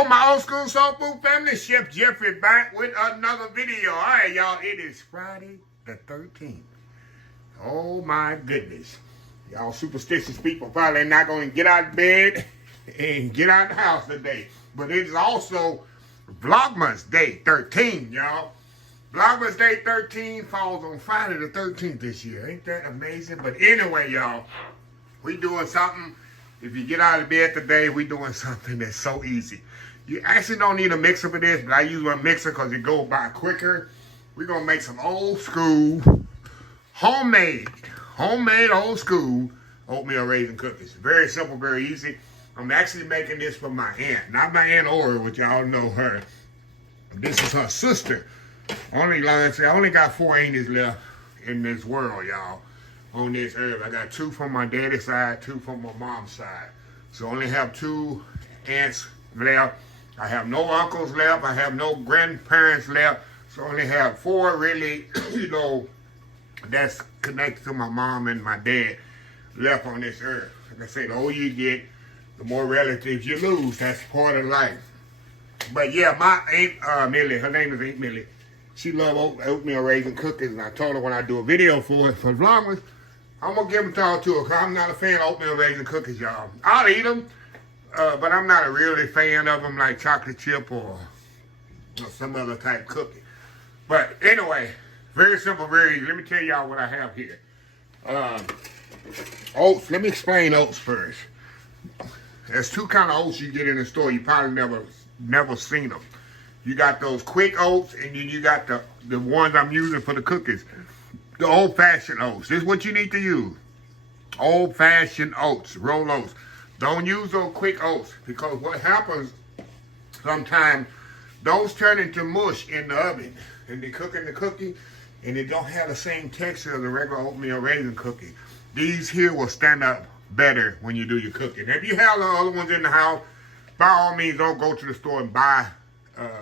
Hello, my old school soul food family. Chef Jeffrey back with another video. All right, y'all. It is Friday the 13th. Oh, my goodness. Y'all superstitious people probably not going to get out of bed and get out of the house today. But it is also Vlogmas Day 13, y'all. Vlogmas Day 13 falls on Friday the 13th this year. Ain't that amazing? But anyway, y'all, we doing something. If you get out of bed today, we doing something that's so easy. You actually don't need a mixer for this, but I use my mixer because it goes by quicker. We're going to make some old school, homemade old school oatmeal raisin cookies. Very simple, very easy. I'm actually making this for my aunt. Not my Aunt Ori, which y'all know her. This is her sister. I only got 4 aunties left in this world, y'all. On this earth. I got 2 from my daddy's side, 2 from my mom's side. So I only have 2 aunts left. I have no uncles left. I have no grandparents left. So I only have 4 really, that's connected to my mom and my dad left on this earth. Like I say, the older you get, the more relatives you lose. That's part of life. But yeah, my Aunt Millie, her name is Aunt Millie. She loves oatmeal raisin cookies, and I told her when I do a video for Vlogmas, I'm going to give them to her too, because I'm not a fan of oatmeal raisin cookies, y'all. I'll eat them, but I'm not a really fan of them like chocolate chip or some other type cookie. But anyway, very simple, very easy. Let me tell y'all what I have here. Oats. Let me explain oats first. There's 2 kind of oats you get in the store. You probably never seen them. You got those quick oats, and then you got the ones I'm using for the cookies. The old-fashioned oats. This is what you need to use. Old-fashioned oats, roll oats. Don't use those quick oats, because what happens sometimes, those turn into mush in the oven, and they cook in the cookie, and they don't have the same texture as the regular oatmeal raisin cookie. These here will stand up better when you do your cooking. If you have the other ones in the house, by all means, don't go to the store and buy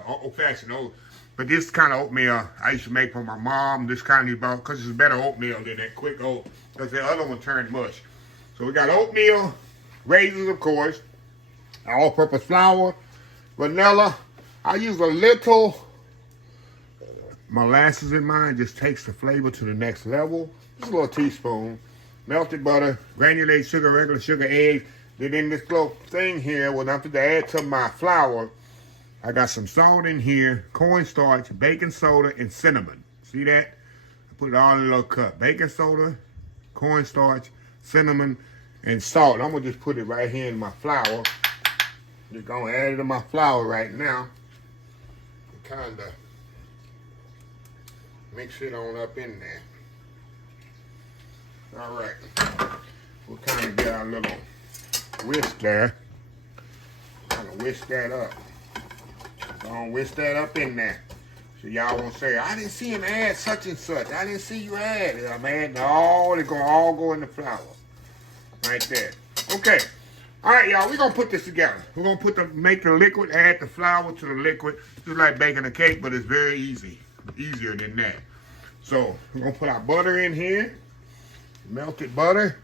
old-fashioned oats. But this kind of oatmeal I used to make for my mom. This kind of, because it's better oatmeal than that quick oat. Because the other one turned mush. So we got oatmeal, raisins, of course, all-purpose flour, vanilla. I use a little molasses in mine. Just takes the flavor to the next level. Just a little teaspoon. Melted butter, granulated sugar, regular sugar, eggs. Then in this little thing here, when I'm going to add to my flour, I got some salt in here, cornstarch, baking soda, and cinnamon. See that? I put it all in a little cup. Baking soda, cornstarch, cinnamon, and salt. I'm going to just put it right here in my flour. Just going to add it to my flour right now. Kind of mix it on up in there. All right. We'll kind of get our little whisk there. Kind of whisk that up. Gonna whisk that up in there. So y'all won't say, I didn't see him add such and such. I didn't see you add it. I'm adding all, it's gonna all go in the flour. Right there. Okay. Alright, y'all, we're gonna put this together. We're gonna make the liquid, add the flour to the liquid. Just like baking a cake, but it's very easy. Easier than that. So we're gonna put our butter in here. Melted butter.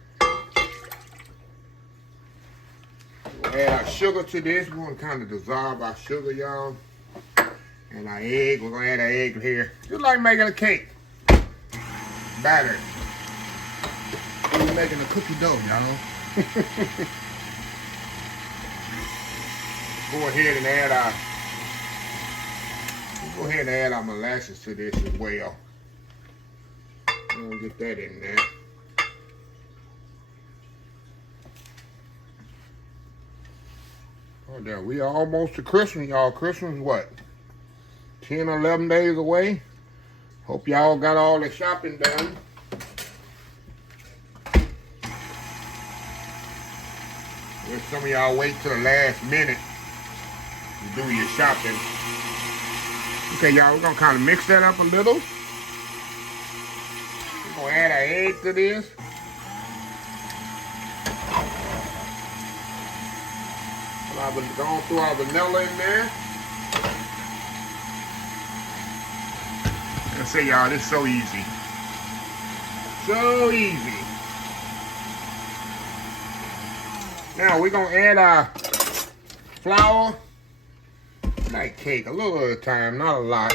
We'll add our sugar to this. We're going to kind of dissolve our sugar, y'all. And our egg. We're going to add our egg here. Just like making a cake. Batter. We're making a cookie dough, y'all. Go ahead and add our molasses to this as well. We'll get that in there. Oh, there, we are almost to Christmas, y'all. Christmas, what? 10 or 11 days away. Hope y'all got all the shopping done. If some of y'all wait till the last minute to do your shopping. Okay, y'all, we're going to kind of mix that up a little. We're going to add our egg to this. I've been going through our vanilla in there. I say, y'all, this is so easy. So easy. Now we're gonna add our flour like cake, a little at a time, not a lot.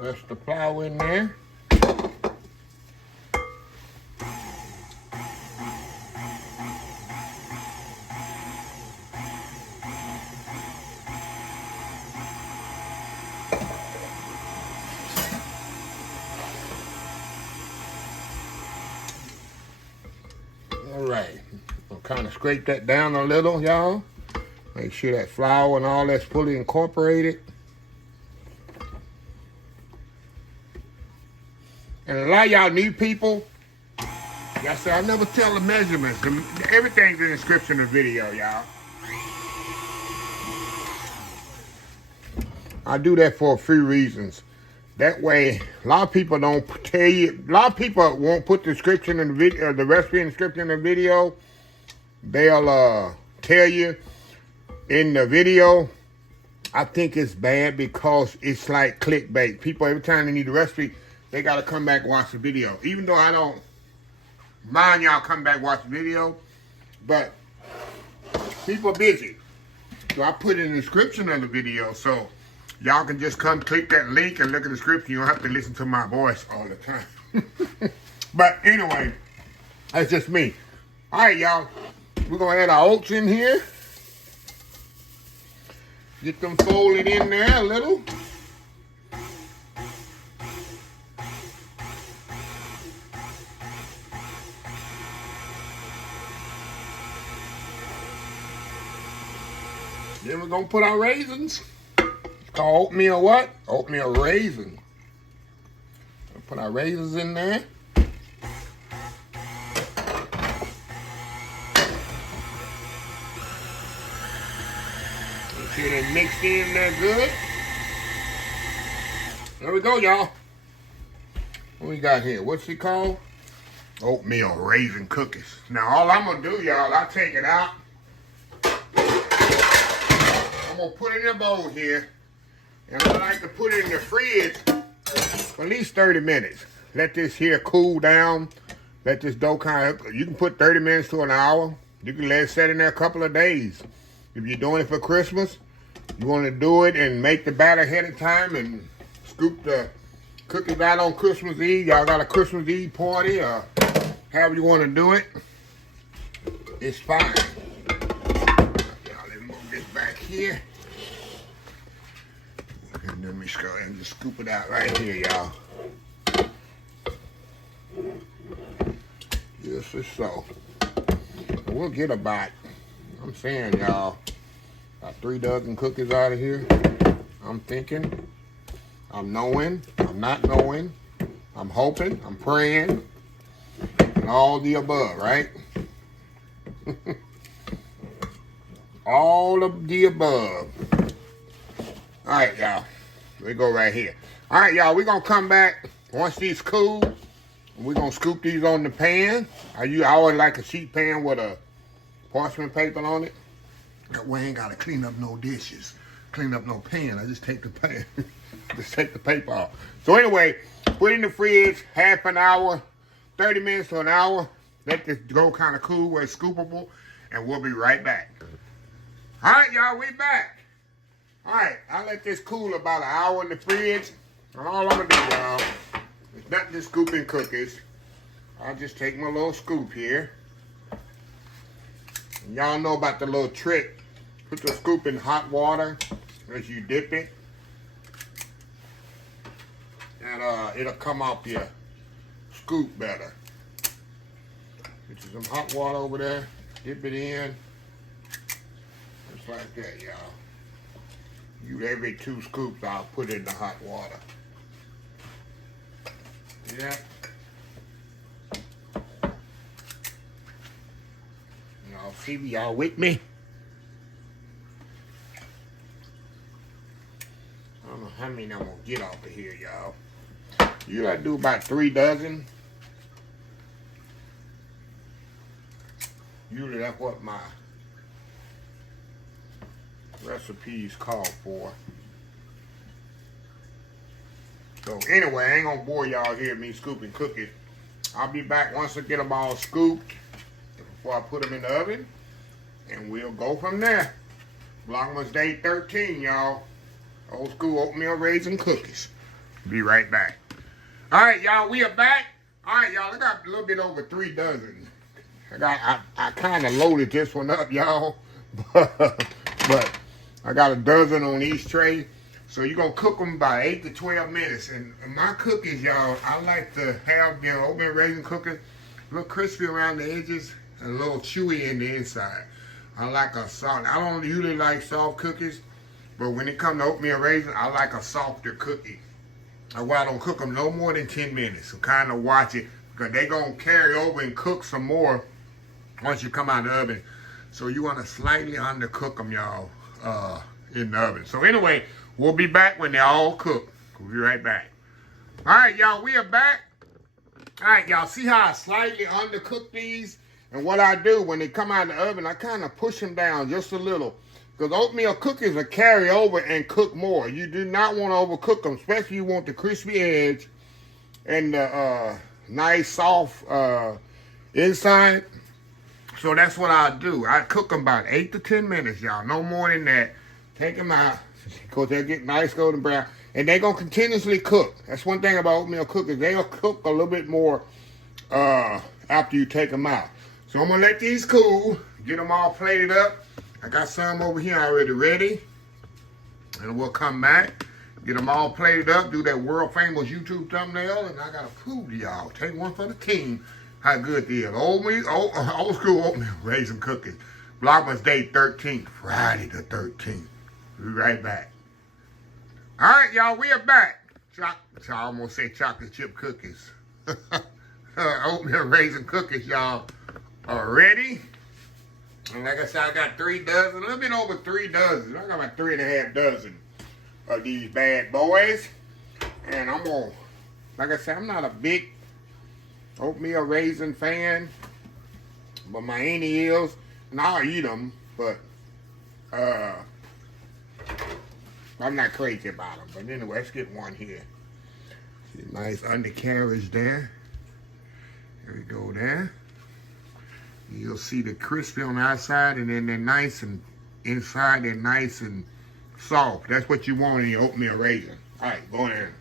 Press the flour in there. All right, I'll kind of scrape that down a little, y'all. Make sure that flour and all that's fully incorporated. And a lot of y'all new people, y'all say I never tell the measurements. Everything's in the description of the video, y'all. I do that for a few reasons. That way, a lot of people don't tell you. A lot of people won't put the description in the video, the recipe and description in the video. They'll tell you in the video. I think it's bad because it's like clickbait. People, every time they need a recipe, they got to come back and watch the video. Even though I don't mind y'all come back and watch the video, but people are busy. So I put it in the description of the video so y'all can just come click that link and look at the description. You don't have to listen to my voice all the time. But anyway, that's just me. All right, y'all. We're going to add our oats in here. Get them folded in there a little. Then we're going to put our raisins. It's called oatmeal what? Oatmeal raisin. We'll put our raisins in there. Make sure they're mixed in there good. There we go, y'all. What we got here? What's it called? Oatmeal raisin cookies. Now, all I'm going to do, y'all, I take it out. I'm going to put it in a bowl here, and I like to put it in the fridge for at least 30 minutes. Let this here cool down. Let this dough kind of, you can put 30 minutes to an hour. You can let it set in there a couple of days. If you're doing it for Christmas, you want to do it and make the batter ahead of time and scoop the cookies out on Christmas Eve. Y'all got a Christmas Eve party or however you want to do it. It's fine. Back here. And let me go ahead and just scoop it out right here, y'all. This is so. We'll get about, I'm saying, y'all, about 3 dozen cookies out of here. I'm thinking, I'm knowing, I'm not knowing, I'm hoping, I'm praying, and all the above, right? All of the above. All right, y'all. We go right here. All right, y'all. We're going to come back once these cool. We're going to scoop these on the pan. I always like a sheet pan with a parchment paper on it. That way I ain't got to clean up no dishes. Clean up no pan. I just take the pan. Just take the paper off. So anyway, put it in the fridge half an hour, 30 minutes to an hour. Let this go kind of cool where it's scoopable. And we'll be right back. All right, y'all, we back. All right, I'll let this cool about an hour in the fridge. And all I'm going to do, y'all, is not just scooping cookies. I'll just take my little scoop here. Y'all know about the little trick. Put the scoop in hot water as you dip it. And it'll come off your scoop better. Get you some hot water over there. Dip it in. Just like that, y'all. Every 2 scoops, I'll put it in the hot water. Yeah. Y'all see me? Y'all with me? I don't know how many I'm going to get off of here, y'all. You got to do about 3 dozen. Usually that's what my recipes call for. So anyway, I ain't gonna bore y'all here me scooping cookies. I'll be back once I get them all scooped before I put them in the oven, and we'll go from there. VLOGMAS Day 13, y'all. Old school oatmeal raisin cookies. Be right back. All right, y'all, we are back. All right, y'all, I got a little bit over 3 dozen. I kind of loaded this one up, y'all, but I got a dozen on each tray. So you're going to cook them by 8 to 12 minutes. And my cookies, y'all, I like to have the oatmeal raisin cookies a little crispy around the edges and a little chewy in the inside. I like a soft, I don't usually like soft cookies, but when it comes to oatmeal raisin, I like a softer cookie. That's why I don't cook them no more than 10 minutes. So kind of watch it, because they're going to carry over and cook some more once you come out of the oven. So you want to slightly undercook them, y'all, in the oven. So anyway, we'll be back when they're all cooked. We'll be right back. All right, y'all, we are back. All right, y'all, see how I slightly undercook these? And what I do, when they come out of the oven, I kind of push them down just a little. Because oatmeal cookies will carry over and cook more. You do not want to overcook them, especially you want the crispy edge and the nice, soft inside. So that's what I do. I cook them about 8 to 10 minutes, y'all. No more than that. Take them out. Because they'll get nice golden brown. And they're going to continuously cook. That's one thing about oatmeal cookies. They'll cook a little bit more after you take them out. So I'm going to let these cool. Get them all plated up. I got some over here already ready. And we'll come back. Get them all plated up. Do that world famous YouTube thumbnail. And I got to prove to y'all. Take one for the team. How good they are. Old school oatmeal raisin cookies. VLOGMAS Day 13th. Friday the 13th. We'll be right back. All right, y'all, we are back. I almost said chocolate chip cookies. Oatmeal raisin cookies, y'all, are ready. And like I said, I got 3 dozen, a little bit over 3 dozen. I got about 3.5 dozen of these bad boys. And I'm going to, like I said, I'm not a big oatmeal raisin fan, but my auntie is, and I'll eat them, but I'm not crazy about them. But anyway, let's get one here. See, nice undercarriage there. There we go there. You'll see the crispy on the outside, and then they're nice, and inside they're nice and soft. That's what you want in your oatmeal raisin. All right, go in.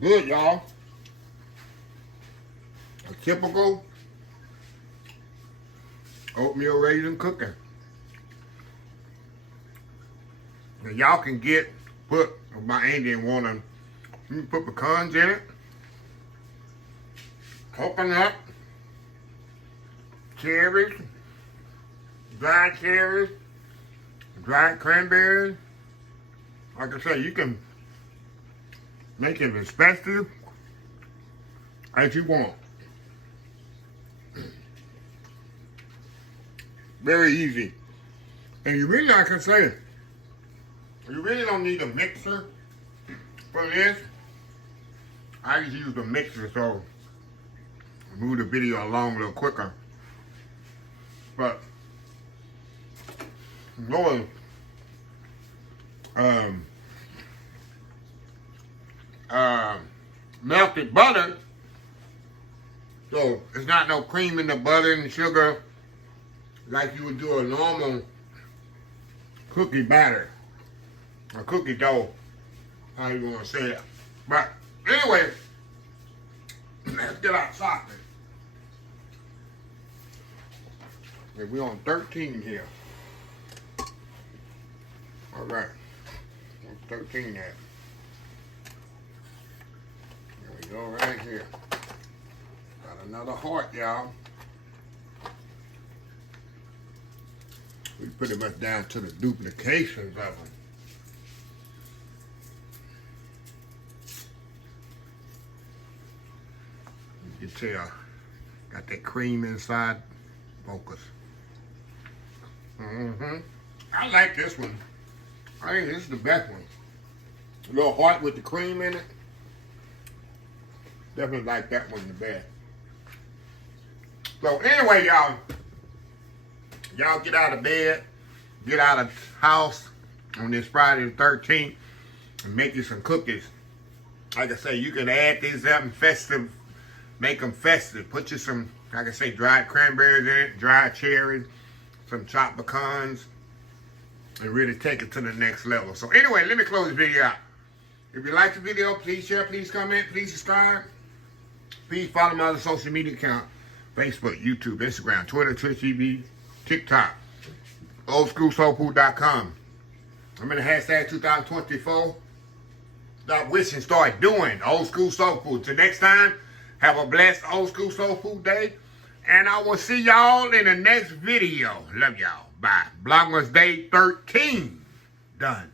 Good, y'all. A typical oatmeal raisin cookie. Now y'all can put, my aunt didn't want to, you can put pecans in it, coconut, cherries, dried cherries, dried cranberries. Like I said, you can make it as special as you want. Very easy. And you really, like I say, you really don't need a mixer for this. I just use the mixer so move the video along a little quicker. But Lord, melted butter, so it's not no cream in the butter and sugar like you would do a normal cookie batter or cookie dough, how you want to say it. But anyway, let's get our chocolate. Okay, we're on 13 here. All right, 13 there. There we go, right here. Got another heart, y'all. We pretty much down to the duplications of them. You can tell, got that cream inside. Focus. I like this one. I think this is the best one. A little heart with the cream in it. Definitely like that one the best. So anyway, y'all get out of bed, get out of house on this Friday the 13th, and make you some cookies. Like I say, you can add these up and festive, make them festive. Put you some, like I say, dried cranberries in it, dried cherries, some chopped pecans, and really take it to the next level. So anyway, let me close this video out. If you like the video, please share, please comment, please subscribe. Please follow my other social media account. Facebook, YouTube, Instagram, Twitter, Twitch TV, TikTok, oldschoolsoulfood.com. I'm in the hashtag 2024. Stop wishing, start doing old school soul food. Till next time, have a blessed old school soul food day. And I will see y'all in the next video. Love y'all. Bye. Vlogmas Day 13. Done.